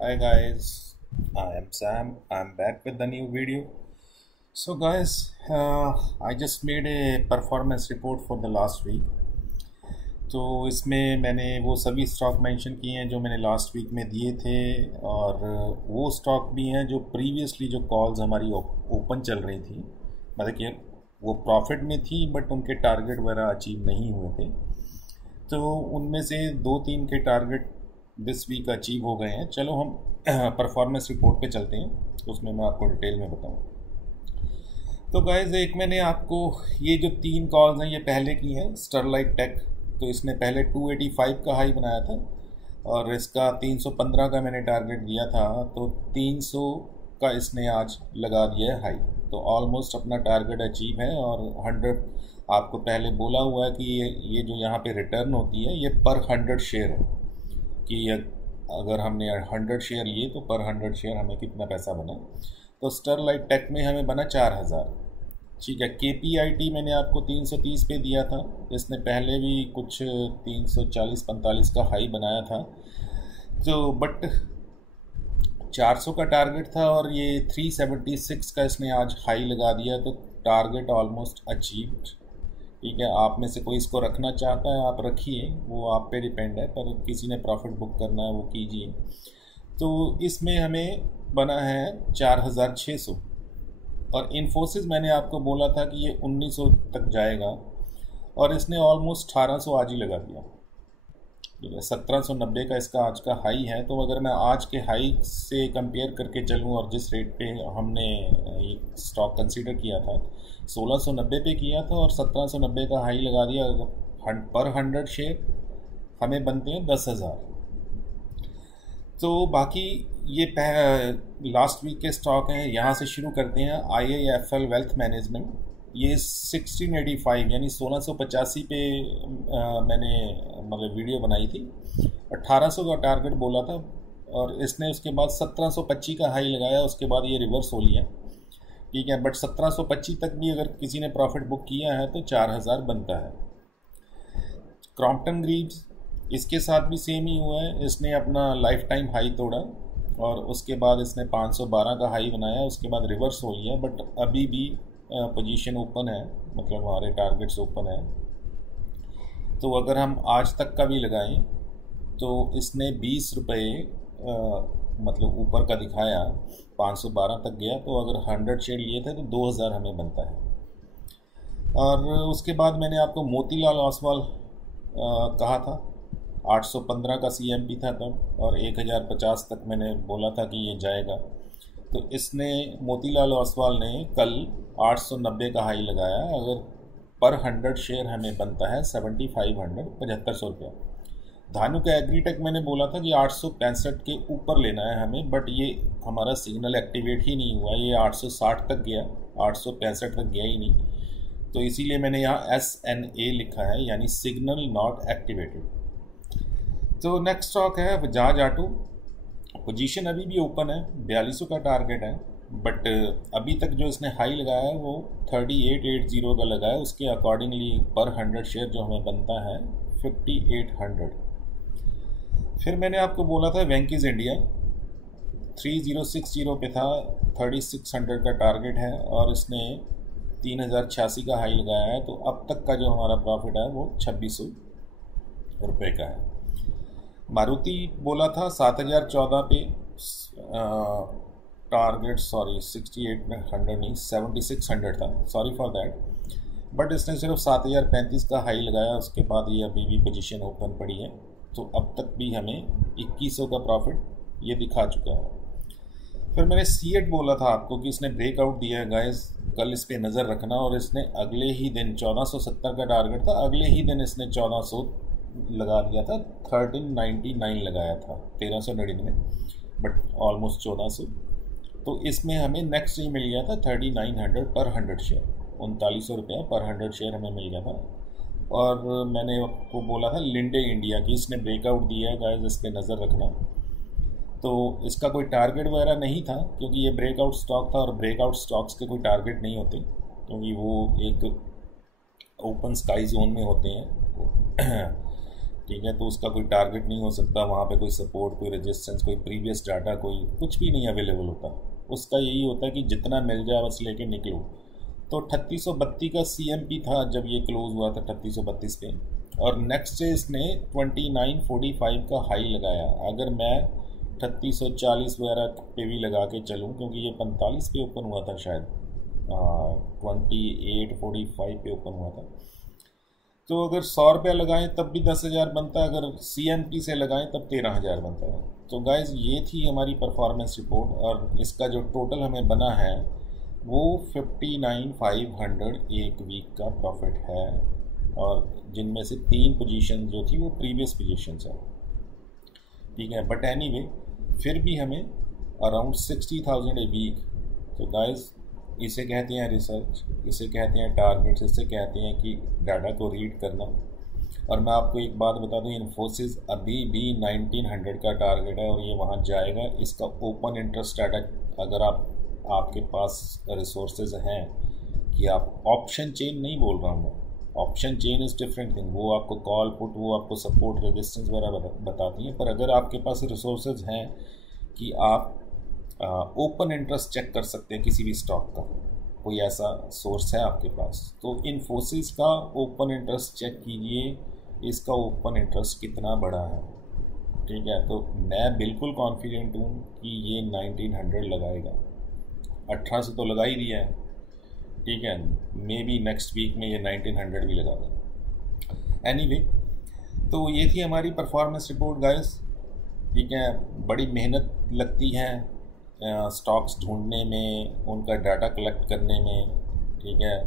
Hi guys, I am Sam. I'm back with the new video. So guys, I just made a performance report for the last week. तो इसमें मैंने वो सभी stock mention किए हैं जो मैंने लास्ट वीक में दिए थे, और वो स्टॉक भी हैं जो प्रीवियसली जो कॉल्स हमारी ओपन चल रही थी, मतलब कि वो प्रॉफिट में थी बट उनके टारगेट वगैरह अचीव नहीं हुए थे। तो उनमें से दो तीन के टारगेट दिस वीक अचीव हो गए हैं। चलो हम परफॉर्मेंस रिपोर्ट पे चलते हैं, उसमें मैं आपको डिटेल में बताऊँ। तो गाइज, एक मैंने आपको ये जो तीन कॉल्स हैं ये पहले की हैं। स्टरलाइट टेक, तो इसने पहले 285 का हाई बनाया था और इसका 315 का मैंने टारगेट दिया था, तो 300 का इसने आज लगा दिया है हाई। तो ऑलमोस्ट अपना टारगेट अचीव है। और 100 आपको पहले बोला हुआ है कि ये जो यहाँ पे रिटर्न होती है ये पर 100 शेयर है, कि अगर हमने 100 शेयर लिए तो पर 100 शेयर हमें कितना पैसा बना। तो स्टरलाइट टेक में हमें बना 4000। ठीक है। KPIT मैंने आपको 330 पे दिया था, इसने पहले भी कुछ 340-45 का हाई बनाया था। तो बट 400 का टारगेट था और ये 376 का इसने आज हाई लगा दिया, तो टारगेट ऑलमोस्ट अचीव्ड। ठीक है। आप में से कोई इसको रखना चाहता है आप रखिए, वो आप पे डिपेंड है, पर किसी ने प्रॉफिट बुक करना है वो कीजिए। तो इसमें हमें बना है 4600। और इन्फोसिस मैंने आपको बोला था कि ये 1900 तक जाएगा और इसने ऑलमोस्ट 1800 आज ही लगा दिया। ठीक है। 1790 का इसका आज का हाई है। तो अगर मैं आज के हाई से कंपेयर करके चलूँ और जिस रेट पे हमने एक स्टॉक कंसीडर किया था 1690 पे किया था और 1790 का हाई लगा दिया, पर 100 शेयर हमें बनते हैं 10,000। तो बाकी ये लास्ट वीक के स्टॉक हैं। यहाँ से शुरू करते हैं। IIFL वेल्थ मैनेजमेंट, ये 1685 यानी 1685 पे मैंने मतलब वीडियो बनाई थी। 1800 का टारगेट बोला था और इसने उसके बाद 1725 का हाई लगाया, उसके बाद ये रिवर्स हो लिया। ठीक है। बट 1725 तक भी अगर किसी ने प्रॉफिट बुक किया है तो 4000 बनता है। क्रॉम्पटन ग्रीव्स, इसके साथ भी सेम ही हुआ है। इसने अपना लाइफ टाइम हाई तोड़ा और उसके बाद इसने 512 का हाई बनाया, उसके बाद रिवर्स हो लिया। बट अभी भी पोजीशन ओपन है, मतलब हमारे टारगेट्स ओपन है। तो अगर हम आज तक का भी लगाएं तो इसने 20 रुपये मतलब ऊपर का दिखाया, 512 तक गया। तो अगर 100 शेयर लिए थे तो 2000 हमें बनता है। और उसके बाद मैंने आपको मोतीलाल ओसवाल कहा था, 815 का CMP था तब और 1050 तक मैंने बोला था कि ये जाएगा। तो इसने मोतीलाल ओसवाल ने कल 890 का हाई लगाया। अगर पर 100 शेयर हमें बनता है 7500, 7500 रुपया। धानु का एग्रीटेक मैंने बोला था कि 865 के ऊपर लेना है हमें, बट ये हमारा सिग्नल एक्टिवेट ही नहीं हुआ, ये 860 तक गया, 865 तक गया ही नहीं। तो इसीलिए मैंने यहाँ SNA लिखा है, यानी सिग्नल नॉट एक्टिवेटेड। तो नेक्स्ट स्टॉक है बजाज ऑटो। पोजीशन अभी भी ओपन है, 4200 का टारगेट है। बट अभी तक जो इसने हाई लगाया है वो 3880 का लगा है। उसके अकॉर्डिंगली पर 100 शेयर जो हमें बनता है 5800। फिर मैंने आपको बोला था वेंकीज इंडिया, 3060 पे था, 3600 का टारगेट है और इसने 3086 का हाई लगाया है। तो अब तक का जो हमारा प्रॉफिट है वो 2600 रुपये का है। मारुति बोला था 7014 पे टारगेट, सॉरी 6800 नहीं 7600 था, सॉरी फॉर दैट। बट इसने सिर्फ 7035 का हाई लगाया, उसके बाद ये अभी भी पोजीशन ओपन पड़ी है। तो अब तक भी हमें 2100 का प्रॉफिट ये दिखा चुका है। फिर मैंने सीएट बोला था आपको कि इसने ब्रेकआउट दिया है गाइस, कल इस पर नज़र रखना। और इसने अगले ही दिन 1470 का टारगेट था, अगले ही दिन इसने 1400 लगा दिया था, 1399 लगाया था, 1399, बट ऑलमोस्ट 1400। तो इसमें हमें नेक्स्ट ही मिल गया था 3900 पर 100 शेयर, 3900 रुपया पर 100 शेयर हमें मिल गया था। और मैंने आपको बोला था लिंडे इंडिया की, इसने ब्रेकआउट दिया है गाइस, इस पर नज़र रखना। तो इसका कोई टारगेट वगैरह नहीं था क्योंकि ये ब्रेकआउट स्टॉक था और ब्रेकआउट स्टॉक्स के कोई टारगेट नहीं होते क्योंकि वो एक ओपन स्काई जोन में होते हैं। ठीक है। तो उसका कोई टारगेट नहीं हो सकता, वहाँ पे कोई सपोर्ट, कोई रेजिस्टेंस, कोई प्रीवियस डाटा, कोई कुछ भी नहीं अवेलेबल होता। उसका यही होता है कि जितना मिल जाए बस लेके निकलो। तो 3832 का CMP था जब ये क्लोज हुआ था 3832 पे, और नेक्स्ट डे इसने 2945 का हाई लगाया। अगर मैं 3840 वगैरह पे भी लगा के चलूँ, क्योंकि ये 45 पे ओपन हुआ था शायद, 2845 पे ओपन हुआ था, तो अगर 100 रुपया लगाएं तब भी 10,000 बनता है, अगर CMP से लगाएं तब 13,000 बनता है। तो गाइज़ ये थी हमारी परफॉर्मेंस रिपोर्ट, और इसका जो टोटल हमें बना है वो 59,500 एक वीक का प्रॉफिट है, और जिनमें से 3 पोजीशन जो थी वो प्रीवियस पोजीशंस है, ठीक है। बट एनीवे फिर भी हमें अराउंड 60,000 ए वीक। तो गाइज़ इसे कहते हैं रिसर्च, इसे कहते हैं टारगेट्स, इसे कहते हैं कि डाटा को रीड करना। और मैं आपको एक बात बता दूं, इन्फोसिस अभी भी 1900 का टारगेट है और ये वहाँ जाएगा। इसका ओपन इंटरेस्ट डाटा, अगर आपके पास रिसोर्सेज हैं कि आप ऑप्शन चेन नहीं बोल रहा हूँ मैं, option chain is different thing, वो आपको कॉल पुट, वो आपको सपोर्ट रेजिस्टेंस वगैरह बताती हैं। पर अगर आपके पास रिसोर्सेज हैं कि आप ओपन इंटरेस्ट चेक कर सकते हैं किसी भी स्टॉक का, कोई ऐसा सोर्स है आपके पास, तो इन्फोसिस का ओपन इंटरेस्ट चेक कीजिए, इसका ओपन इंटरेस्ट कितना बड़ा है, ठीक है। तो मैं बिल्कुल कॉन्फिडेंट हूँ कि ये 1900 लगाएगा। 1800 तो लगा ही दिया है, ठीक है। मे बी नेक्स्ट वीक में ये 1900 भी लगा दें। एनीवे, तो ये थी हमारी परफॉर्मेंस रिपोर्ट गाइस, ठीक है। बड़ी मेहनत लगती है स्टॉक्स ढूंढने में, उनका डाटा कलेक्ट करने में, ठीक है।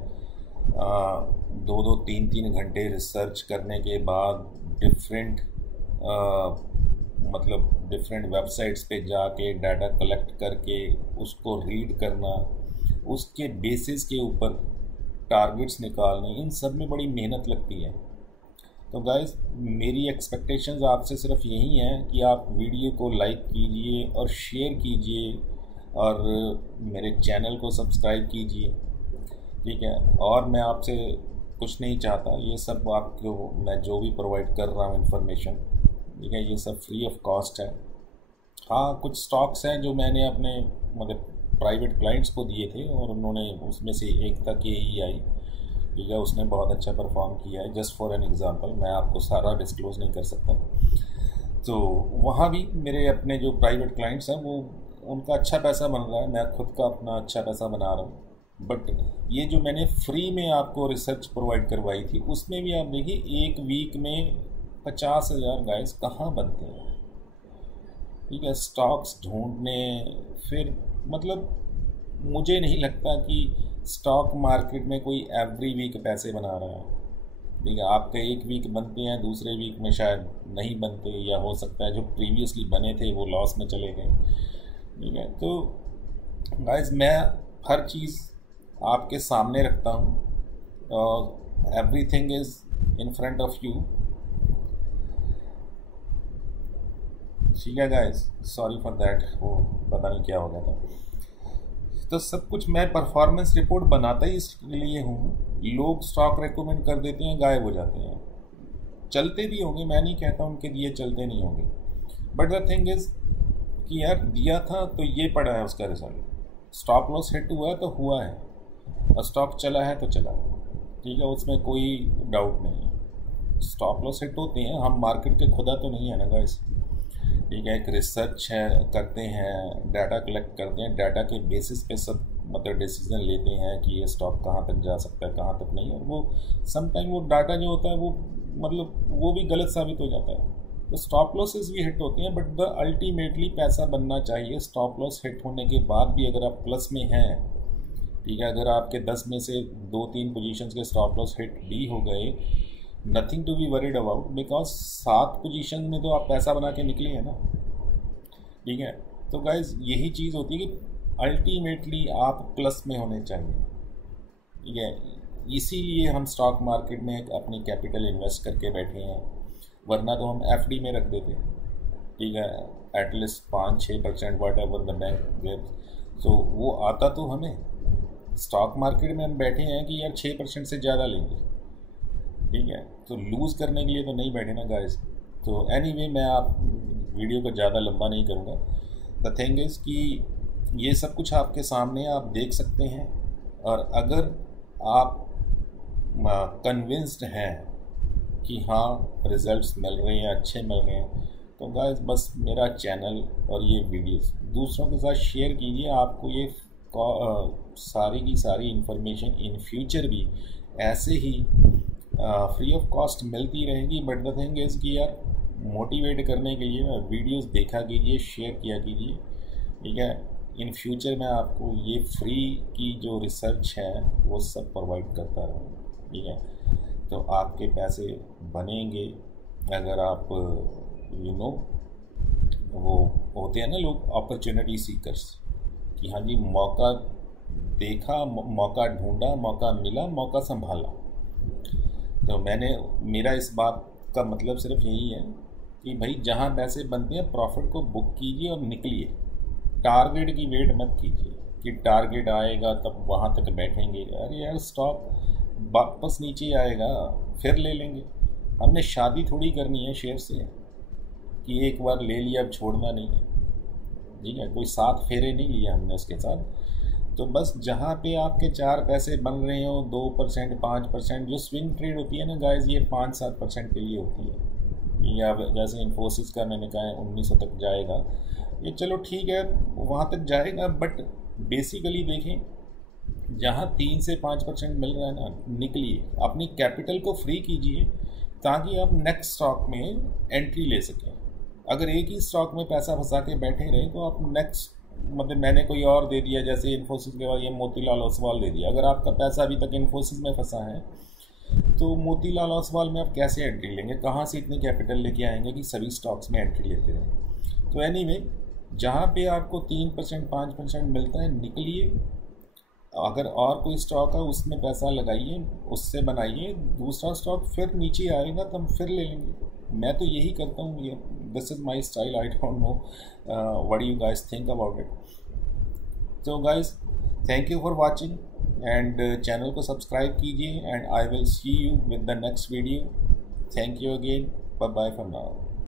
2-2, 3-3 घंटे रिसर्च करने के बाद डिफरेंट वेबसाइट्स पे जाके डाटा कलेक्ट करके उसको रीड करना, उसके बेसिस के ऊपर टारगेट्स निकालने, इन सब में बड़ी मेहनत लगती है। तो गाइस मेरी एक्सपेक्टेशंस आपसे सिर्फ यही हैं कि आप वीडियो को लाइक कीजिए और शेयर कीजिए और मेरे चैनल को सब्सक्राइब कीजिए, ठीक है। और मैं आपसे कुछ नहीं चाहता, ये सब आपको मैं जो भी प्रोवाइड कर रहा हूँ इन्फॉर्मेशन, ठीक है, ये सब फ्री ऑफ कॉस्ट है। हाँ, कुछ स्टॉक्स हैं जो मैंने अपने प्राइवेट क्लाइंट्स को दिए थे और उन्होंने उसमें से एक तक AEI, ठीक है, उसने बहुत अच्छा परफॉर्म किया है। जस्ट फॉर एन एग्जांपल, मैं आपको सारा डिस्क्लोज नहीं कर सकता। तो वहाँ भी मेरे अपने जो प्राइवेट क्लाइंट्स हैं वो उनका अच्छा पैसा बन रहा है, मैं खुद का अपना अच्छा पैसा बना रहा हूँ। बट ये जो मैंने फ्री में आपको रिसर्च प्रोवाइड करवाई थी, उसमें भी आप देखिए एक वीक में 50,000 गाइस कहाँ बनते हैं, ठीक है। स्टॉक्स ढूंढने फिर मुझे नहीं लगता कि स्टॉक मार्केट में कोई एवरी वीक पैसे बना रहा है, ठीक है। आपके एक वीक बनते हैं, दूसरे वीक में शायद नहीं बनते, या हो सकता है जो प्रीवियसली बने थे वो लॉस में चले गए, ठीक है। तो गाइस मैं हर चीज़ आपके सामने रखता हूँ और everything is in front of you, ठीक है गाइस। सॉरी फॉर दैट, वो पता नहीं क्या हो गया था। तो सब कुछ मैं परफॉर्मेंस रिपोर्ट बनाता ही इसलिए हूँ, लोग स्टॉक रेकमेंड कर देते हैं, गायब हो जाते हैं। चलते भी होंगे, मैं नहीं कहता उनके दिए चलते नहीं होंगे, बट द थिंग इज़ कि यार दिया था तो ये पड़ा है उसका रिजल्ट। स्टॉप लॉस हिट हुआ है तो हुआ है, और स्टॉक चला है तो चला है, ठीक है, उसमें कोई डाउट नहीं है। स्टॉप लॉस हिट होते हैं, हम मार्केट के खुदा तो नहीं है ना गाइस, ठीक है। एक रिसर्च है, करते हैं, डाटा कलेक्ट करते हैं, डाटा के बेसिस पे सब डिसीजन लेते हैं कि ये स्टॉक कहाँ तक जा सकता है, कहाँ तक नहीं। और वो समटाइम वो डाटा जो होता है वो वो भी गलत साबित हो जाता है। तो स्टॉप लॉसेस भी हिट होते हैं, बट द अल्टीमेटली पैसा बनना चाहिए। स्टॉप लॉस हिट होने के बाद भी अगर आप प्लस में हैं, ठीक है, अगर आपके 10 में से 2-3 पोजीशंस के स्टॉप लॉस हिट भी हो गए, nothing to be worried about, because 7 position में तो आप पैसा बना के निकले हैं ना, ठीक है। तो गाइज यही चीज़ होती है कि अल्टीमेटली आप प्लस में होने चाहिए, ठीक है। इसीलिए हम स्टॉक मार्केट में अपनी कैपिटल इन्वेस्ट करके बैठे हैं, वरना तो हम FD में रख देते, ठीक है, at least 5-6% what ever the bank gives. तो वो आता तो हमें, स्टॉक मार्केट में हम बैठे हैं कि यार 6% से ज़्यादा लेंगे, ठीक है। तो लूज़ करने के लिए तो नहीं बैठे ना गाइस। तो एनीवे मैं आप वीडियो को ज़्यादा लंबा नहीं करूँगा। द थिंग इज़ कि ये सब कुछ आपके सामने आप देख सकते हैं, और अगर आप कन्विंस्ड हैं कि हाँ रिज़ल्ट्स मिल रहे हैं, अच्छे मिल रहे हैं, तो गाइस बस मेरा चैनल और ये वीडियोस दूसरों के साथ शेयर कीजिए। आपको ये सारी की सारी इन्फॉर्मेशन इन फ्यूचर भी ऐसे ही फ्री ऑफ कॉस्ट मिलती रहेगी। बट द थिंग इज़ कि यार मोटिवेट करने के लिए वीडियोस देखा कीजिए, शेयर किया कीजिए, ठीक है। इन फ्यूचर में आपको ये फ्री की जो रिसर्च है वो सब प्रोवाइड करता रहूँ, ठीक है। तो आपके पैसे बनेंगे अगर आप वो होते हैं ना लोग अपॉर्चुनिटी सीकर्स, कि हाँ जी मौका देखा, मौका ढूंढा, मौका मिला, मौका संभाला। तो मेरा इस बात का मतलब सिर्फ यही है कि भाई जहाँ पैसे बनते हैं प्रॉफिट को बुक कीजिए और निकलिए। टारगेट की वेट मत कीजिए कि टारगेट आएगा तब वहाँ तक बैठेंगे। अरे यार स्टॉक वापस नीचे आएगा फिर ले लेंगे। हमने शादी थोड़ी करनी है शेयर से कि एक बार ले लिया अब छोड़ना नहीं है, ठीक है। कोई 7 फेरे नहीं लिए हमने उसके साथ। तो बस जहाँ पे आपके 4 पैसे बन रहे हो, 2% 5%, जो स्विंग ट्रेड होती है ना गाइस, ये 5-7% के लिए होती है। या जैसे इन्फोसिस का मैंने कहा 1900 तक जाएगा, ये चलो ठीक है वहाँ तक जाएगा। बट बेसिकली देखें जहाँ 3 से 5% मिल रहा है ना, निकलिए, अपनी कैपिटल को फ्री कीजिए ताकि आप नेक्स्ट स्टॉक में एंट्री ले सकें। अगर एक ही स्टॉक में पैसा फंसा के बैठे रहे तो आप नेक्स्ट, मतलब मैंने कोई और दे दिया, जैसे इन्फोसिस के बाद ये मोतीलाल ओसवाल दे दिया, अगर आपका पैसा अभी तक इन्फोसिस में फंसा है तो मोतीलाल ओसवाल में आप कैसे एंट्री लेंगे, कहाँ से इतनी कैपिटल लेके आएंगे कि सभी स्टॉक्स में एंट्री लेते रहें। तो एनीवे जहाँ पे आपको 3% 5% मिलता है निकलिए। अगर और कोई स्टॉक है उसमें पैसा लगाइए, उससे बनाइए दूसरा स्टॉक, फिर नीचे आएगा तो हम फिर ले लेंगे। मैं तो यही करता हूँ, ये this is my style. I don't know what you guys think about it. तो guys thank you for watching and channel को सब्सक्राइब कीजिए and I will see you with the next video. Thank you again, bye bye for now.